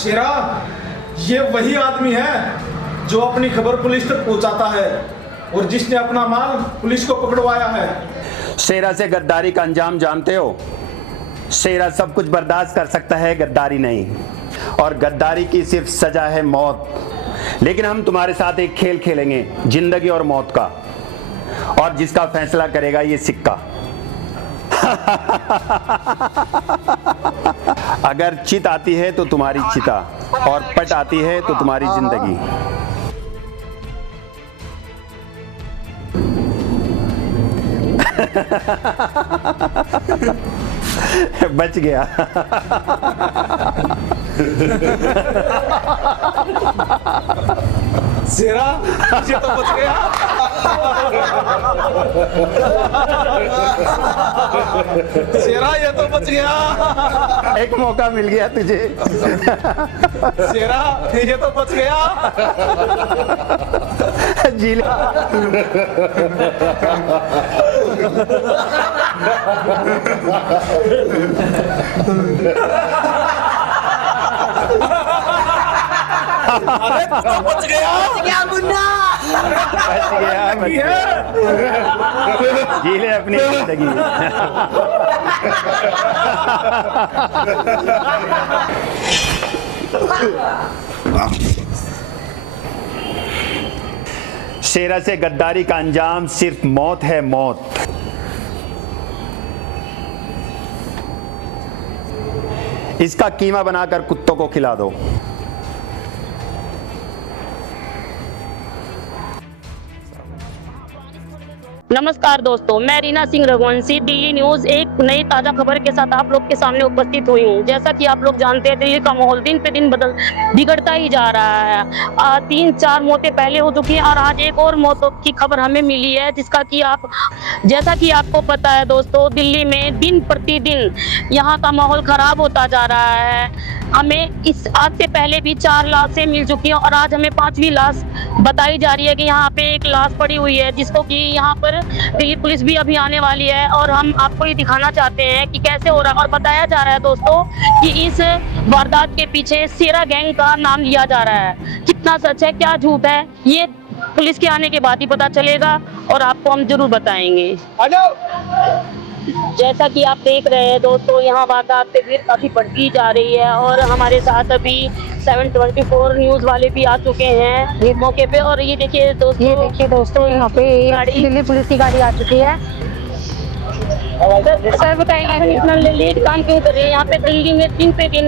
शेरा, ये वही आदमी है जो अपनी खबर पुलिस तक पहुंचाता है और जिसने अपना माल पुलिस को पकड़वाया है। शेरा से गद्दारी का अंजाम जानते हो? शेरा सब कुछ बर्दाश्त कर सकता है, गद्दारी नहीं। और गद्दारी की सिर्फ सजा है मौत। लेकिन हम तुम्हारे साथ एक खेल खेलेंगे, जिंदगी और मौत का, और जिसका फैसला करेगा ये सिक्का। अगर चित आती है तो तुम्हारी चिता, और पट आती है तो तुम्हारी जिंदगी। बच गया। शेरा, ये तो बच गया। शेरा, ये तो बच गया। एक मौका मिल गया तुझे। शेरा, ये तो बच गया। जी ले। अरे तू तो बच गया। क्या मुन्ना? बच गया, बच गया। जी ले अपनी जिंदगी। शेरा से गद्दारी का अंजाम सिर्फ मौत है, मौत। इसका कीमा बनाकर कुत्तों को खिला दो। नमस्कार दोस्तों, मैं रीना सिंह रघुवंशी दिल्ली न्यूज एक नई ताजा खबर के साथ आप लोग के सामने उपस्थित हुई हूँ। जैसा कि आप लोग जानते हैं, दिल्ली का माहौल दिन पे दिन बिगड़ता ही जा रहा है। 3-4 मौतें पहले हो चुकी हैं और आज एक और मौत की खबर हमें मिली है, जैसा कि आपको पता है दोस्तों, दिल्ली में दिन प्रतिदिन यहाँ का माहौल खराब होता जा रहा है। हमें आज से पहले भी 4 लाशें मिल चुकी हैं और आज हमें 5वीं लाश बताई जा रही है कि यहाँ पे एक लाश पड़ी हुई है, जिसको कि यहाँ पर दिल्ली पुलिस भी अभी आने वाली है और हम आपको ये दिखाना चाहते हैं कि कैसे हो रहा है। और बताया जा रहा है दोस्तों कि इस वारदात के पीछे शेरा गैंग का नाम लिया जा रहा है। कितना सच है, क्या झूठ है, ये पुलिस के आने के बाद ही पता चलेगा और आपको हम जरूर बताएंगे। जैसा कि आप देख रहे हैं दोस्तों, यहाँ वारदात पे फिर काफी बढ़ती जा रही है और हमारे साथ अभी 724 न्यूज वाले भी आ चुके हैं इस मौके पे। और ये देखिए दोस्तों, यहाँ पे दिल्ली पुलिस की गाड़ी आ चुकी है। सर बताइए, इतना लेट काम क्यों कर रहे हैं? यहाँ पे दिल्ली में दिन पे दिन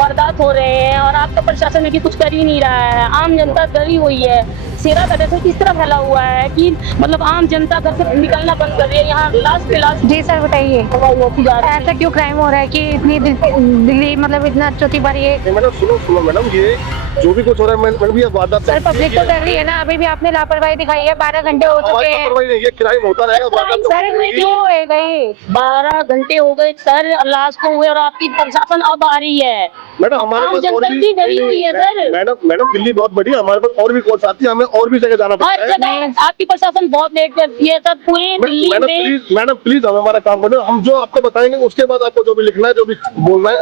वारदात हो रहे हैं और आपका प्रशासन भी कुछ कर ही नहीं रहा है। आम जनता डरी हुई है। शेरा का जैसे किस तरह फैला हुआ है कि मतलब आम जनता घर से निकलना बंद कर रही है। यहाँ लाश पे लाश। जी सर बताइए, ऐसा क्यों क्राइम हो रहा है कि इतनी दिल्ली मतलब इतना चौथी बार ये? मैडम सुनो मैडम, ये जो भी कुछ हो रहा है मैडम, ये वारदात सर पब्लिक तो कर रही है ना, अभी भी आपने लापरवाही दिखाई है। 12 घंटे हो चुके हैं। ये क्राइम होता रहेगा। सर क्यों हो गए? 12 घंटे हो गए सर लाश को हुए और आपकी प्रशासन अब आ रही है। मैडम हमारे पास और भी डरी हुई है सर। मैडम दिल्ली बहुत बड़ी है, हमारे पास और भी कॉल्स आती है, हमें और भी जगह जाना पड़ता है। आपकी प्रशासन बहुत लेट करती है सर पूरी दिल्ली में। मैडम प्लीज हम हमारा काम करें, हम जो आपको बताएंगे उसके बाद आपको जो भी लिखना है, जो भी बोलना है,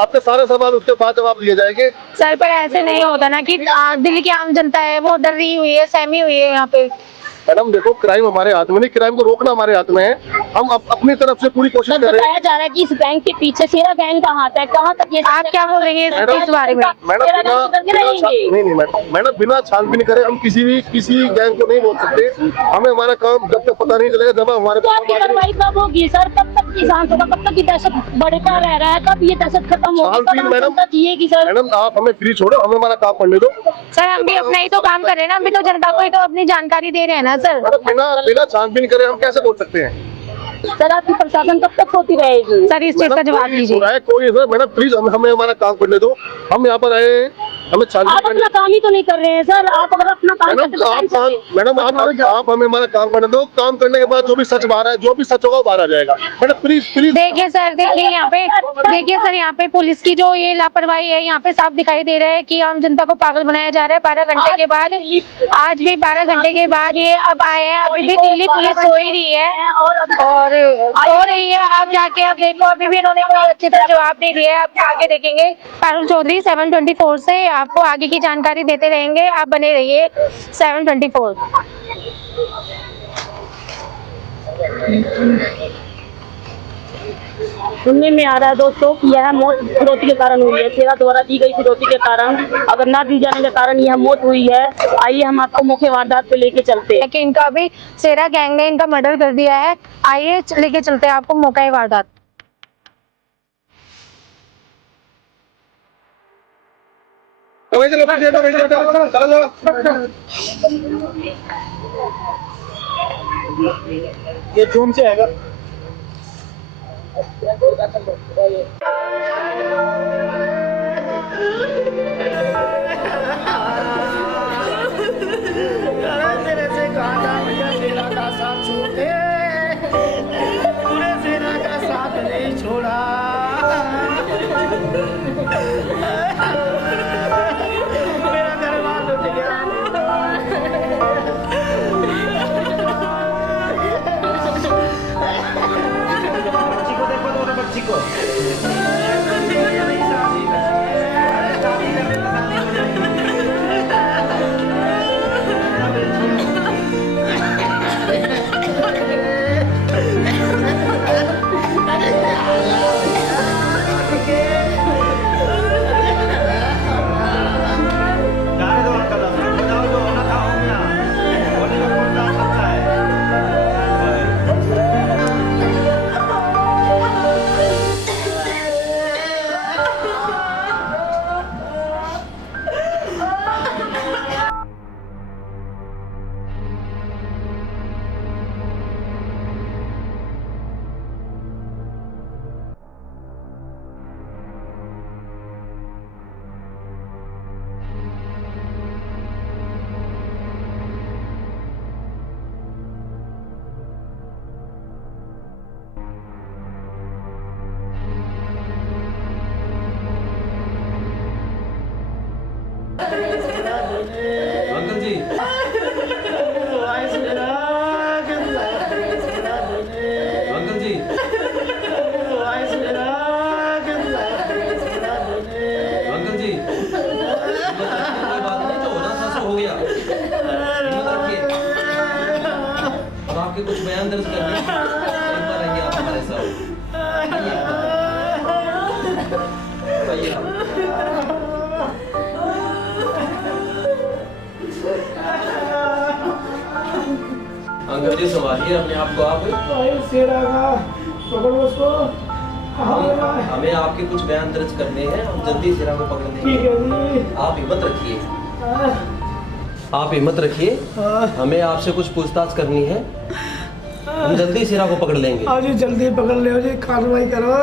आपके सारे सवाल उसके बाद जवाब दिए जाएंगे। सर पर ऐसे नहीं होता ना कि दिल्ली की आम जनता है वो डर रही हुई है, सहमी हुई है यहाँ पे। मैडम देखो, क्राइम हमारे हाथ में नहीं, क्राइम को रोकना हमारे हाथ में है। हम अपनी तरफ से पूरी कोशिश कर रहे हैं। बताया जा रहा है कि इस बैंक के पीछे शेरा गैंग का हाथ है। कहाँ तक ये? आप क्या बोल रही है इस बारे में? मैडम बिना छानबीन करे हम किसी गैंग को नहीं बोल सकते। हमें हमारा काम जब तक पता नहीं चलेगा, जब हमारे कार्रवाई कब होगी सर? कब तक किसान होगा? कब तक ये दहशत बढ़ता रह रहा है? कब ये दहशत खत्म होगी? मैडम आप हमें फ्री छोड़ो, हमें हमारा काम करने दो। सर हम भी अपना ही तो काम कर रहे हैं ना, हम भी तो जनता को ही तो अपनी जानकारी दे रहे हैं ना सर। बिना छानबीन करे हम कैसे बोल सकते हैं? सर आपकी प्रशासन कब तक होती रहेगी? सर इस चीज का जवाब दीजिए। कोई सर मैडम प्लीज हमें हमारा काम करने दो। हम यहाँ पर आए हमें छानबीन आप अपना काम ही तो नहीं कर रहे हैं सर। आप अगर अपना काम करते तो टाइम से- मैडम आप हमें हमारा काम करने दो। काम करने के बाद जो भी सच बाहर है, जो भी सच होगा वो बाहर आ जाएगा। Madam please please. देखिए सर, देखिए यहाँ पे, देखिए सर, यहाँ पे पुलिस की जो ये लापरवाही है, यहाँ पे साफ दिखाई दे रहा है कि आम जनता को पागल बनाया जा रहा है। 12 घंटे के बाद, आज भी 12 घंटे के बाद ये अब आए हैं। अभी भी दिल्ली पुलिस सो ही रही है और सो रही है। आप जाके आप देखो, अभी भी इन्होंने बहुत अच्छी तरह जवाब नहीं दिया है। आप आगे देखेंगे पारुल चौधरी 724 से आपको आगे की जानकारी देते रहेंगे। आप बने रहिए 724। सुनने में आ रहा है दोस्तों कि यह मौत फिरौती के कारण हुई है। सेरा द्वारा दी गई फिरौती के कारण, अगर ना दी जाने के कारण यह मौत हुई है। आइए हम आपको मुख्य वारदात पे लेके चलते हैं कि इनका अभी सेरा गैंग ने इनका मर्डर कर दिया है। आइए लेके चलते हैं आपको मौका वारदात। ये जूम से आएगा। तेरे से कहा भैया सेना का साथ छोड़ते, तूने सेना का साथ नहीं छोड़ा। मेरा घर बार लुट गया। बच्ची को देखो, दोनों बच्ची को। अंकल जी, अंकल जी, अंकल जी, कोई बात नहीं, जो होना था सो हो गया। हिम्मत रखिए। अब आपके कुछ बयान दर्ज करने हैं। एक बार आइए आप हमारे साथ। आइए आप। अंकल जी संभालिए अपने आप को। आप सेरा का पकड़ो उसको। हमें आपके कुछ बयान दर्ज करने हैं। हम जल्दी सेरा को पकड़ ठीक लेंगे। है जी। आप हिम्मत रखिए, आप हिम्मत रखिए। हमें आपसे कुछ पूछताछ करनी है। हम जल्दी सेरा को पकड़ लेंगे। आज ही जल्दी पकड़ ले जी, कार्रवाई करो।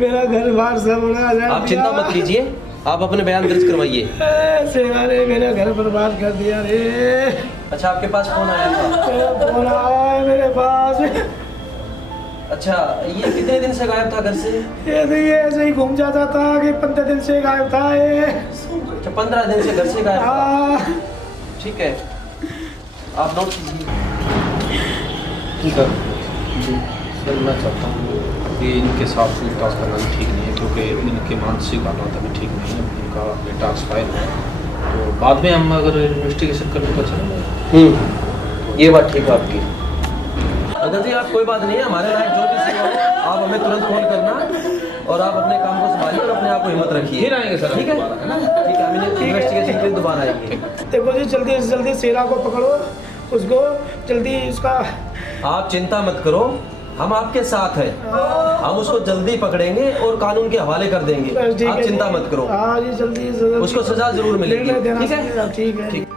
मेरा घर बार सब उड़ा जा। आप चिंता मत कीजिए, आप अपने बयान दर्ज करवाइए। सेवा ने मेरा घर बर्बाद कर दिया रे। अच्छा, आपके पास फोन आया था? फोन आया है मेरे पास। अच्छा, ये कितने दिन से गायब था घर से? ये तो ये ऐसे ही घूम जाता था कि 15 दिन से गायब था ये। अच्छा, 15 दिन से घर से गायब था। हाँ। ठीक है, आप नोट कीजिए। सर मैं चाहता हूँ कि इनके साथ पूछताछ करना भी ठीक नहीं है, क्योंकि इनके मानसिक हालात अभी ठीक नहीं है। इनका बेटा एक्सपायर है, तो बाद में हम अगर इन्वेस्टिगेशन कर तो चलेगा। ये बात ठीक है आपकी। अगर जी आप कोई बात नहीं है, हमारे लायक जो भी सेवा हो आप हमें तुरंत फोन करना और आप अपने काम को संभालिए और अपने आप को हिम्मत रखिए। फिर आएंगे सर, ठीक है, ठीक है। हम इन्वेस्टिगेशन के लिए दोबारा आएंगे। देखो जी, जल्दी से जल्दी सेरा को पकड़ो, उसको जल्दी उसका। आप चिंता मत करो, हम आपके साथ हैं। हम उसको जल्दी पकड़ेंगे और कानून के हवाले कर देंगे। आप चिंता मत करो। हाँ जी, जल्दी से जल्दी उसको सजा जरूर मिलेगी। ठीक ठीक है, ठीक है। ठीक।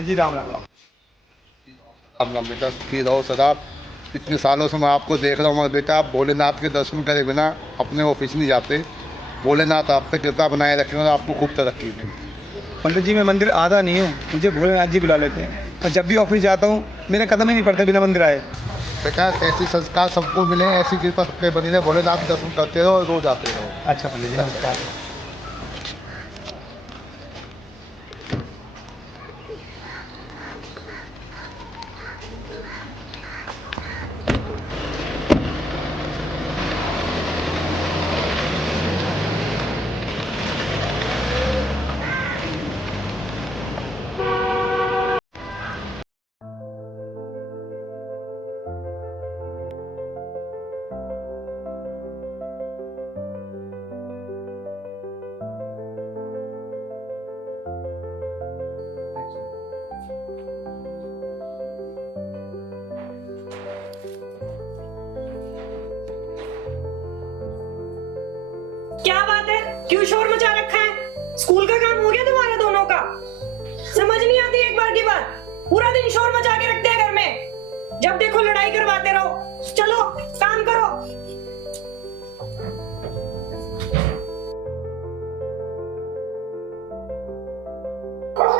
जी राम राम राम राम बेटा, की रहो सदा। इतने सालों से मैं आपको देख रहा हूँ मगर बेटा, आप भोलेनाथ के दर्शन करे बिना अपने ऑफिस नहीं जाते। भोलेनाथ आप पे कृपा बनाए रखें और आपको खूब तरक्की दें। पंडित जी, मैं मंदिर आता नहीं हूँ, मुझे भोलेनाथ जी बुला लेते हैं। मैं जब भी ऑफिस जाता हूँ मेरे कदम ही नहीं पड़ते बिना मंदिर आए। बेटा, ऐसी संस्कार सबको मिले, ऐसी कृपा सबके बनी रहे। भोलेनाथ के दर्शन करते रहो और रोज आते रहो। अच्छा पंडित जी, नमस्कार। क्या बात है, क्यों शोर मचा रखा है? स्कूल का काम हो गया तुम्हारा दोनों का? समझ नहीं आती एक बार की बात। पूरा दिन शोर मचा के रखते हैं घर में, जब देखो लड़ाई करवाते रहो। चलो काम करो।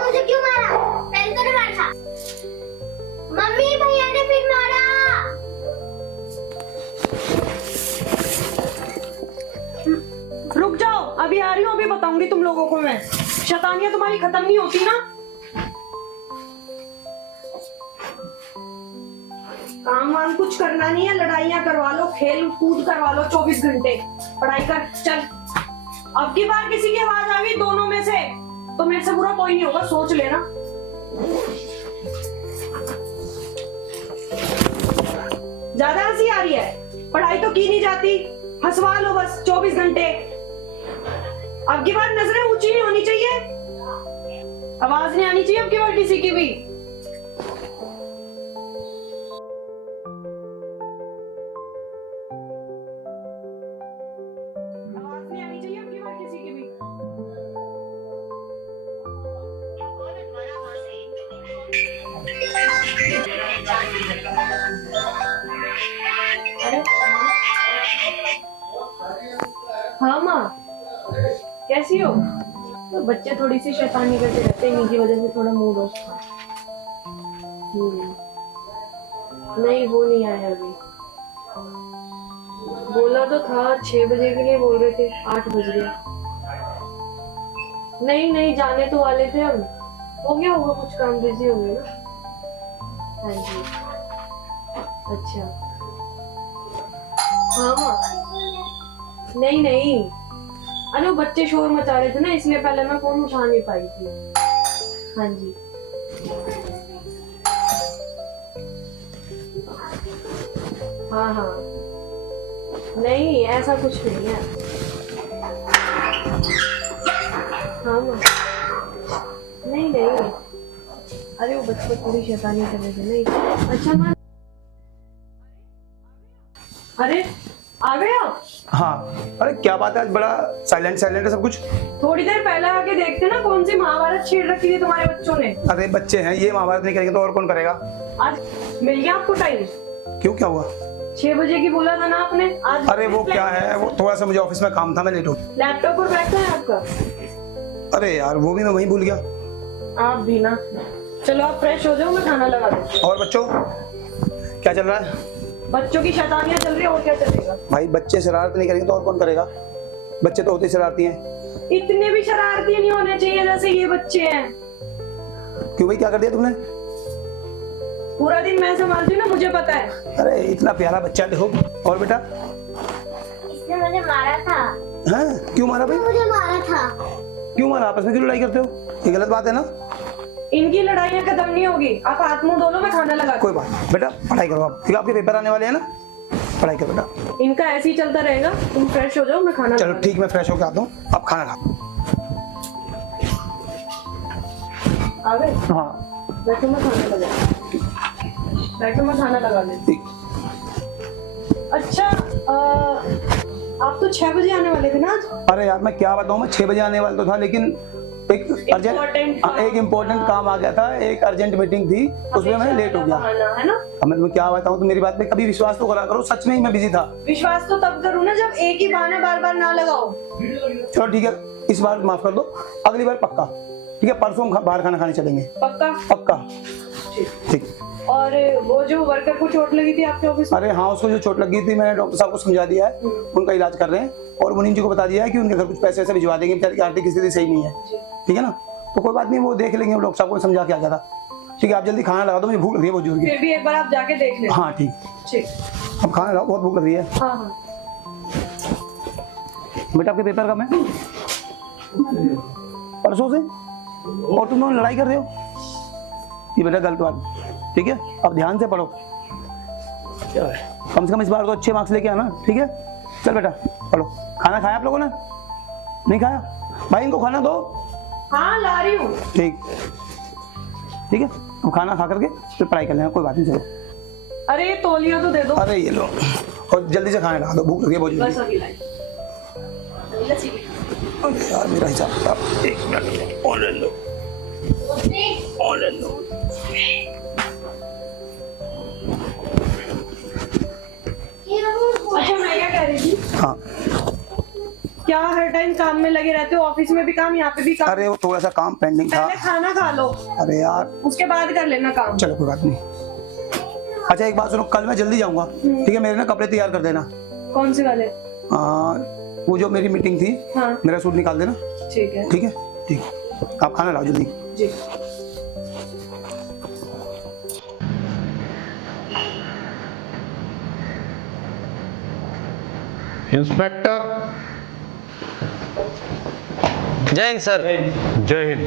मुझे क्यों मारा? पहले तो नहीं मारा था। मम्मी, भैया ने फिर मारा। रुक जाओ, अभी आ रही हूँ, अभी बताऊंगी तुम लोगों को मैं। शैतानियां तुम्हारी खत्म नहीं होती ना। काम वाम कुछ करना नहीं है, लड़ाइयां करवा लो, खेल कूद करवा लो 24 घंटे। पढ़ाई कर चल। अब की बार किसी की आवाज आ गई दोनों में से तो मेरे से बुरा कोई नहीं होगा, सोच लेना। ज्यादा हंसी आ रही है, पढ़ाई तो की नहीं जाती, हंसवा लो बस 24 घंटे। अब की बार नजरें ऊंची नहीं होनी चाहिए, आवाज नहीं आनी चाहिए अब की बार किसी की भी। आवाज नहीं आनी चाहिए अब की बार किसी की भी। हाँ माँ, कैसी हो? तो बच्चे थोड़ी सी शैतानी करते रहते हैं, इनकी वजह से थोड़ा मूड ऑफ था। नहीं, वो नहीं आया अभी। बोला तो था 6 बजे के लिए, बोल रहे थे 8 बज गए। नहीं नहीं, जाने तो वाले थे हम। हो गया होगा कुछ काम, बिजी होंगे ना। हाँ जी, अच्छा। हाँ माँ, नहीं नहीं, अरे वो बच्चे शोर मचा रहे थे ना, इसलिए पहले मैं फोन उठा नहीं पाई थी। हाँ जी, हाँ हाँ, नहीं ऐसा कुछ नहीं है। हाँ माँ, नहीं नहीं, अरे वो बच्चे थोड़ी शैतानी कर रहे थे ना। अच्छा माँ, अरे आ गए आप? हाँ, अरे क्या बात है, आज बड़ा साइलेंट साइलेंट है सब कुछ। थोड़ी देर पहले आके देखते ना, कौन सी महाभारत छेड़ रखी थी तुम्हारे बच्चों ने। अरे बच्चे हैं, ये महाभारत नहीं करेंगे तो और कौन करेगा। आज मिल गया आपको टाइम? क्यों, क्या हुआ? 6 बजे की बोला था ना आपने आज। अरे वो क्या है, वो थोड़ा सा मुझे ऑफिस में काम था, मैं लेट हूँ। लैपटॉप पर बैठा है आपका? अरे यार, वो भी मैं वहीं भूल गया। आप भी ना, चलो आप फ्रेश हो जाओ, मैं खाना लगा देती हूँ। और बच्चों क्या चल रहा है? बच्चों की शैतानियां चल रही है, और क्या चलेगा? भाई बच्चे शरारत नहीं करेंगे तो और कौन करेगा? बच्चे तो होते ही शरारती हैं। इतने भी शरारती नहीं होने चाहिए जैसे ये बच्चे हैं। क्यों भाई, क्या कर दिया तुमने? पूरा दिन मैं संभालती हूँ ना, मुझे पता है। अरे इतना प्यारा बच्चा देखो। और बेटा? इसने मुझे मारा था। हाँ, क्यों मारा भाई? मुझे मारा था। क्यों मारा? आपस में क्यों लड़ाई करते हो? ये गलत बात है ना। इनकी लड़ाइयाँ खत्म नहीं होगी, आप हाथ मुंह धो लो, मैं खाना लगा। कोई बात नहीं बेटा, पढ़ाई करो आप, ठीक है? आपके पेपर आने वाले हैं ना, पढ़ाई करो बेटा। इनका ऐसे ही चलता रहेगा, तुम फ्रेश हो जाओ, मैं खाना चलो लगा ठीक, मैं फ्रेश होकर आता हूँ, आप खाना खाओ। आ गए? हाँ बैठो, मैं खाना लगा। बैठो, मैं खाना लगा लेती। अच्छा आप तो 6 बजे आने वाले थे ना आज? अरे यार मैं क्या बताऊँ, मैं 6 बजे आने वाला तो था, लेकिन एक इम्पोर्टेंट काम आ गया था, एक अर्जेंट मीटिंग थी, उसमें मैं लेट हो गया। है ना? अब मैं तुम्हें क्या बताऊँ, तो मेरी बात पे कभी विश्वास तो करा करो, सच में ही मैं बिजी था। विश्वास तो तब करूँ ना जब एक ही बहाने बार बार ना लगाओ। चलो ठीक है, इस बार माफ कर दो, अगली बार पक्का, ठीक है? परसों हम बाहर खाना खाने चलेंगे। पक्का? पक्का, ठीक। और वो जो वर्कर को चोट लगी थी आपके ऑफिस में? अरे हाँ, उसको जो चोट लगी थी मैंने डॉक्टर साहब को समझा दिया है, उनका इलाज कर रहे हैं, और मुनीम जी को बता दिया है कि उनके घर कुछ पैसे भिजवा देंगे, बेचारी की आर्थिक स्थिति सही नहीं है, ठीक है ना? तो कोई बात नहीं, वो देख लेंगे, डॉक्टर साहब को समझा के आ गया था, ठीक है? आप जल्दी खाना लगा दो, मुझे भूख लग रही है बहुत जोर की। फिर भी एक बार आप जाके देख लें। हाँ ठीक, अब खाना लगाओ, बहुत भूख लग रही है। हाँ हाँ। बेटा आपके पेपर कब है? परसों से? और तुम दोनों लड़ाई कर रहे हो, ये बेटा गलत बात, ठीक है? अब ध्यान से पढ़ो, कम से कम इस बार तो अच्छे मार्क्स लेके आना, ठीक है? चल बेटा पढ़ो। खाना खाया आप लोगों ने? नहीं खाया? भाई इनको खाना दो। हाँ ला रही हूँ। ठीक, ठीक है, अब खाना खा करके फिर पढ़ाई कर लेना, कोई बात नहीं। चलो। अरे ये तौलिया तो दे दो। अरे ये लो, और जल्दी से खाना खा दो, भूख लगी है बहुत बस जल्दी। अभी लाई। यार मेरा हिसाब किताब, एक मिनट, ऑनलाइन लो, ऑनलाइन लो। अच्छा मैं क्या कह रही थी, हाँ क्या हर टाइम काम में लगे रहते हो? ऑफिस में भी काम, यहाँ पे भी काम। अरे वो थोड़ा सा काम पेंडिंग था। पहले खाना खा लो। अरे यार उसके बाद कर लेना काम। चलो कोई बात नहीं। अच्छा एक बात सुनो, कल मैं जल्दी जाऊंगा, ठीक है? मेरे ना कपड़े तैयार कर देना। कौन से वाले? वो जो मेरी मीटिंग थी, हाँ। मेरा सूट निकाल देना, ठीक है। ठीक है? ठीक, आप खाना लाओ जल्दी। जी। इंस्पेक्टर। जय हिंद सर। जय हिंद।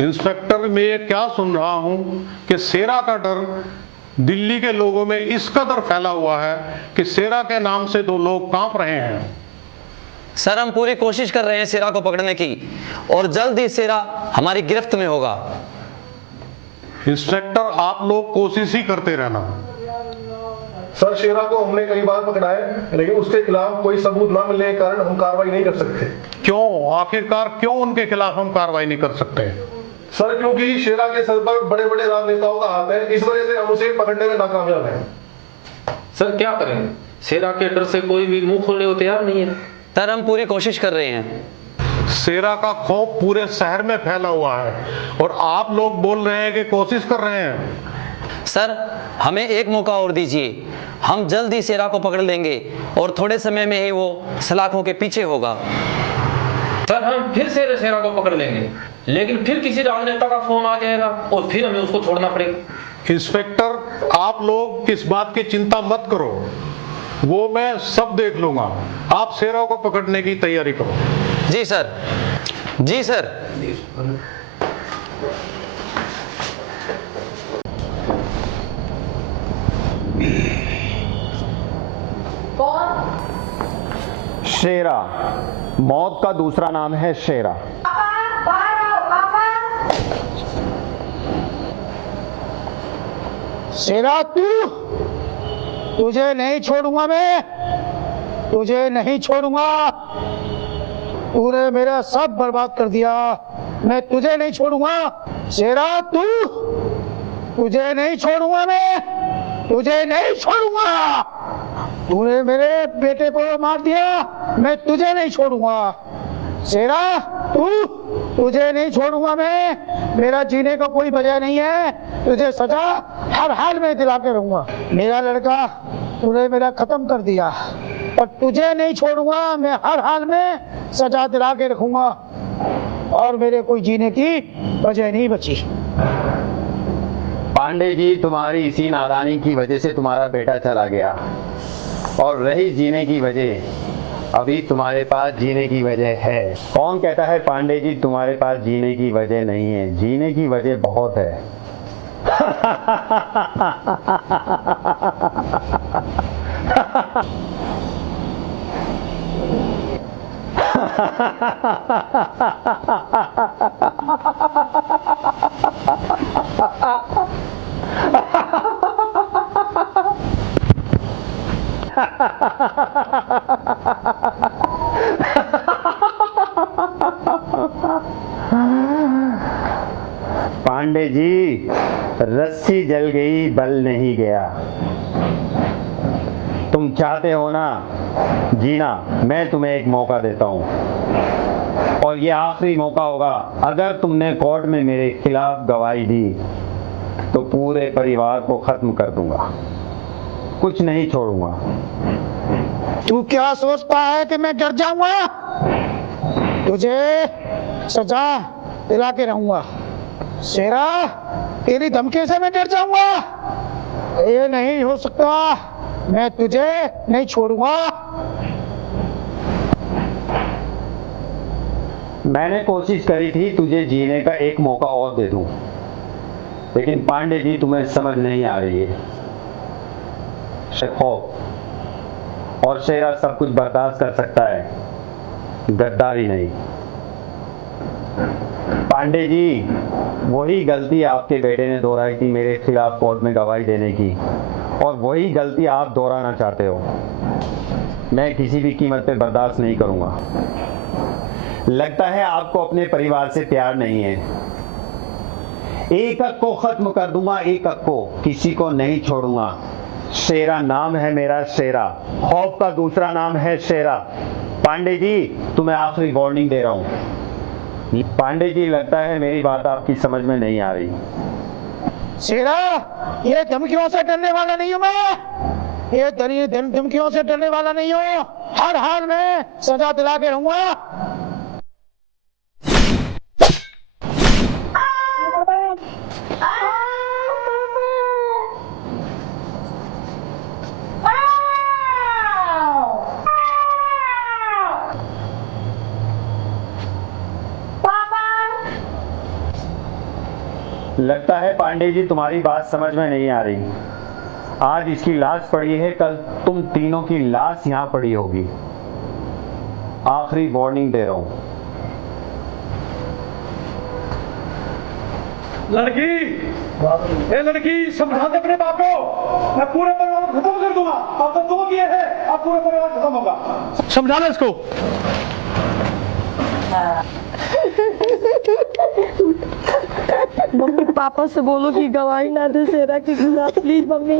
इंस्पेक्टर, मैं ये क्या सुन रहा हूँ कि शेरा का डर दिल्ली के लोगों में इस कदर फैला हुआ है कि शेरा के नाम से 2 लोग कांप रहे हैं। सर हम पूरी कोशिश कर रहे हैं शेरा को पकड़ने की, और जल्द ही शेरा हमारी गिरफ्त में होगा। इंस्पेक्टर, आप लोग कोशिश ही करते रहना। सर शेरा को हमने कई बार पकड़ा है, लेकिन उसके खिलाफ कोई सबूत ना मिलने के कारण हम कार्रवाई नहीं कर सकते। क्यों? आखिरकार क्यों उनके खिलाफ हम कार्रवाई नहीं कर सकते? सर क्योंकि शेरा के सर पर बड़े बड़े राजनेताओं का हाथ है, इस वजह से हम उसे पकड़ने में नाकामयाब हैं। सर क्या करें, शेरा के डर से कोई भी मुंह खोलने को तैयार नहीं है। सर हम पूरी कोशिश कर रहे हैं। शेरा का खौफ पूरे शहर में फैला हुआ है, और आप लोग बोल रहे हैं कि कोशिश कर रहे हैं। सर हमें एक मौका और दीजिए, हम जल्द ही शेरा को पकड़ लेंगे, और थोड़े समय में ही वो सलाखों के पीछे होगा। सर हम फिर से शेरा को पकड़ लेंगे, लेकिन फिर किसी राजनेता का फोन आ जाएगा और फिर हमें उसको छोड़ना पड़ेगा। इंस्पेक्टर, आप लोग इस बात की चिंता मत करो, वो मैं सब देख लूंगा। आप शेरा को पकड़ने की तैयारी करो। जी सर। जी सर। शेरा मौत का दूसरा नाम है शेरा। शेरा तुझे नहीं छोड़ूंगा, मैं तुझे नहीं छोड़ूंगा। तूने मेरा सब बर्बाद कर दिया, मैं तुझे नहीं छोड़ूंगा। शेरा तुझे नहीं छोड़ूंगा, मैं तुझे नहीं छोड़ूंगा। तूने मेरे बेटे को मार दिया, मैं तुझे नहीं छोड़ूंगा। शेरा तुझे नहीं छोड़ूंगा मैं, मेरा जीने का कोई वजह नहीं है, तुझे सजा हर हाल में दिला के रहूंगा। मेरा लड़का तूने मेरा खत्म कर दिया, पर तुझे नहीं छोड़ूंगा मैं, हर हाल में सजा दिला के रखूंगा और मेरे कोई जीने की वजह नहीं बची। पांडे जी, तुम्हारी इसी नादानी की वजह से तुम्हारा बेटा चला गया, और रही जीने की वजह, अभी तुम्हारे पास जीने की वजह है। कौन कहता है पांडे जी तुम्हारे पास जीने की वजह नहीं है? जीने की वजह बहुत है। पांडे जी, रस्सी जल गई, बल नहीं गया। तुम चाहते हो ना जीना, मैं तुम्हें एक मौका देता हूँ, और ये आखिरी मौका होगा। अगर तुमने कोर्ट में मेरे खिलाफ गवाही दी तो पूरे परिवार को खत्म कर दूंगा, कुछ नहीं छोड़ूंगा। तू क्या सोचता है कि मैं डर जाऊंगा? तुझे सजा दिला के रहूंगा। शेरा, तेरी धमकी से मैं डर जाऊंगा? ये नहीं हो सकता, मैं तुझे नहीं छोड़ूंगा। मैंने कोशिश करी थी तुझे जीने का एक मौका और दे दूं, लेकिन पांडे जी तुम्हें समझ नहीं आ रही है। खौफ और शेरा सब कुछ बर्दाश्त कर सकता है, गद्दारी नहीं। पांडे जी, वही गलती आपके बेटे ने दोहराई थी मेरे खिलाफ कोर्ट में गवाही देने की, और वही गलती आप दोहराना चाहते हो। मैं किसी भी कीमत पे बर्दाश्त नहीं करूंगा। लगता है आपको अपने परिवार से प्यार नहीं है। एक हक को खत्म कर दूंगा, एक हक को, किसी को नहीं छोड़ूंगा। शेरा नाम है मेरा, शेरा। खौफ का दूसरा नाम है शेरा। पांडे जी, तुम्हें आखिरी वार्निंग दे रहा हूं। पांडे जी, लगता है मेरी बात आपकी समझ में नहीं आ रही। शेरा, ये धमकियों से डरने वाला नहीं हूँ मैं, ये धमकियों से डरने वाला नहीं हूँ। हर हाल में सजा दिला के रहूंगा। लगता है पांडे जी तुम्हारी बात समझ में नहीं आ रही। आज इसकी लाश पड़ी है, कल तुम तीनों की लाश यहां पड़ी होगी। आखिरी वार्निंग दे रहा हूं। लड़की, ये लड़की, समझा दे अपने बाप को, मैं पूरे परिवार को खत्म कर दूंगा। अब तो दो किए हैं, अब पूरे परिवार खत्म होगा। समझा ले इसको। मम्मी, पापा से बोलो कि गवाही ना दे शेरा के खिलाफ, प्लीज मम्मी।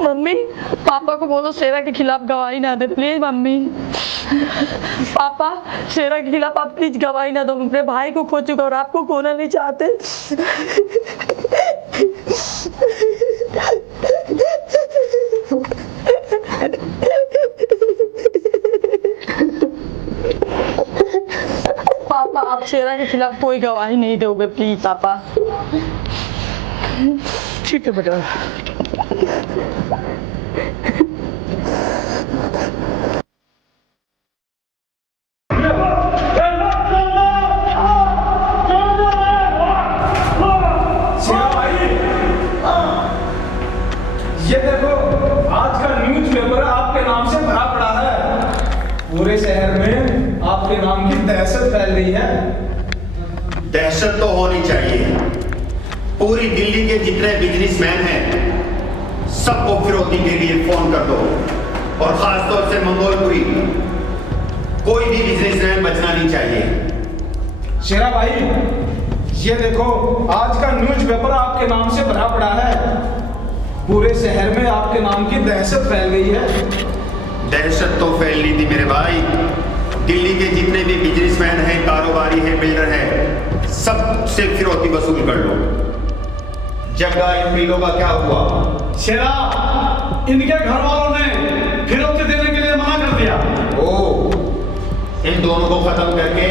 मम्मी, पापा को बोलो शेरा के खिलाफ गवाही ना दे, प्लीज मम्मी। पापा, शेरा के खिलाफ आप प्लीज गवाही ना दो। अपने भाई को खो चुका और आपको खोना नहीं चाहते। पापा, आप शेरा के खिलाफ कोई गवाही नहीं दोगे, प्लीज पापा। ठीक है बेटा। ये देखो, आज का न्यूज़पेपर आपके नाम से भरा पड़ा है। पूरे शहर में आपके नाम की दहशत फैल रही है। दहशत तो होनी चाहिए। पूरी दिल्ली के जितने बिजनेसमैन हैं, सबको फिरौती के लिए फोन कर दो, और खासतौर से मंगोलपुरी। कोई भी बिजनेसमैन बचना नहीं चाहिए। शेरा भाई, ये देखो, आज का न्यूज़पेपर आपके नाम से भरा पड़ा है। पूरे शहर में आपके नाम की दहशत फैल गई है। दहशत तो फैलनी थी मेरे भाई। दिल्ली के जितने भी बिजनेसमैन हैं, कारोबारी हैं, बिल्डर हैं, सबसे फिरौती वसूल कर लो। जग्गा इन बिलों का क्या हुआ? शेरा, इनके घर वालों ने फिरौती देने के लिए मना कर दिया। ओ, इन दोनों को खत्म करके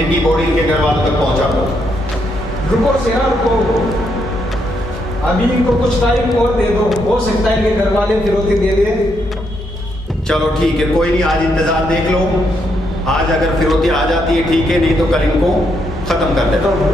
इनकी बॉडी इनके घर वालों तक पहुंचा दो। रुको सेना रुको, अभी इनको कुछ टाइम और दे दो, हो सकता है कि घर वाले फिरौती दे दे। चलो ठीक है, कोई नहीं, आज इंतजार देख लो। आज अगर फिरौती आ जाती है ठीक है, नहीं तो कल इनको खत्म कर देता हूँ।